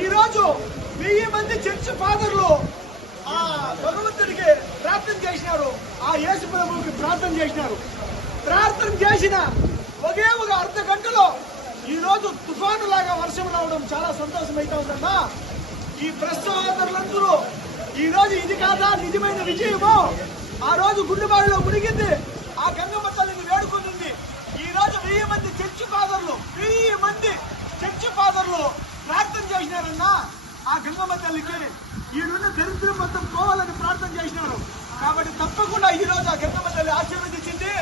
ఈ రోజు 1000 మంది చర్చ్ ఫాదర్లు ఆ భగవంతుడికి ప్రార్థన చేసినారు, ఆ యేసు ప్రభువుకి ప్రార్థన చేసినారు. ప్రార్థన చేసిన ఒకే ఒక అర్ధ గంటలో ఈ రోజు తుఫాను లాగా వర్షం రావడం చాలా సంతోషం అయితే ఉందమ్మా. ఈ ప్రెస్ ఫాదర్లందరూ ఈ రోజు ఇది కాదా నిజమైన విజయము? ఆ రోజు గుండెబావిలో మునిగింది, ఆ గంగమ్మ తల్లిని వేడుకుంటుంది. ఈ రోజు 1000 మంది చర్చ్ ఫాదర్లు 1000 మంది చర్చ్ ఫాదర్లు ప్రార్థన చేసినారన్నా ఆ గంగమ్మ తల్లికి. ఈడున్న దరిద్రం మొత్తం పోవాలని ప్రార్థన చేసినారు. కాబట్టి తప్పకుండా ఈ రోజు ఆ గంగమ్మ తల్లి ఆశీర్వదించింది.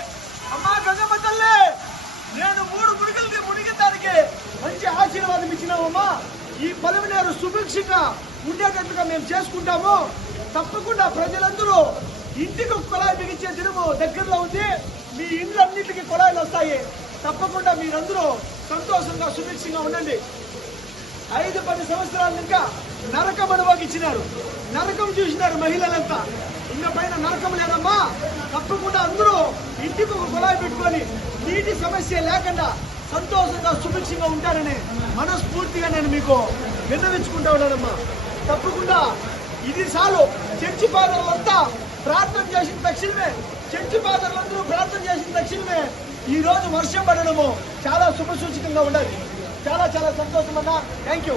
అమ్మా గంగమ్మ తల్లి, నేను 3 మునిగలకి మునిగేదానికి మంచి ఆశీర్వాదం ఇచ్చినామమ్మా. ఈ పలమనేరు సుభిక్షంగా ఉండేటట్టుగా మేము చేసుకుంటాము. తప్పకుండా ప్రజలందరూ ఇంటికి కుళాయి బిగించే దినము దగ్గరలో ఉంది. మీ ఇండ్లన్నింటికి కుళాయిలు వస్తాయి. తప్పకుండా మీరందరూ సంతోషంగా సుభిక్షంగా ఉండండి. 5-10 సంవత్సరాలు ఇంకా నరకం అనుభవించినారు, నరకం చూసినారు మహిళలంతా. ఇంకా పైన నరకం లేదమ్మా. తప్పకుండా అందరూ ఇంటికి ఒక కుళాయి పెట్టుకొని నీటి సమస్య లేకుండా సంతోషంగా సుభిక్షంగా ఉంటారని మనస్ఫూర్తిగా నేను మీకు విన్నవించుకుంటా ఉన్నానమ్మా. తప్పకుండా ఇది చాలు. చర్చి ఫాదర్లంతా ప్రార్థన చేసిన తక్షణమే, చర్చి ఫాదర్లందరూ ప్రార్థన చేసిన తక్షణమే ఈ రోజు వర్షం పడడము చాలా శుభసూచకంగా ఉండాలి. చాలా చాలా సంతోషం అన్నా. Thank you.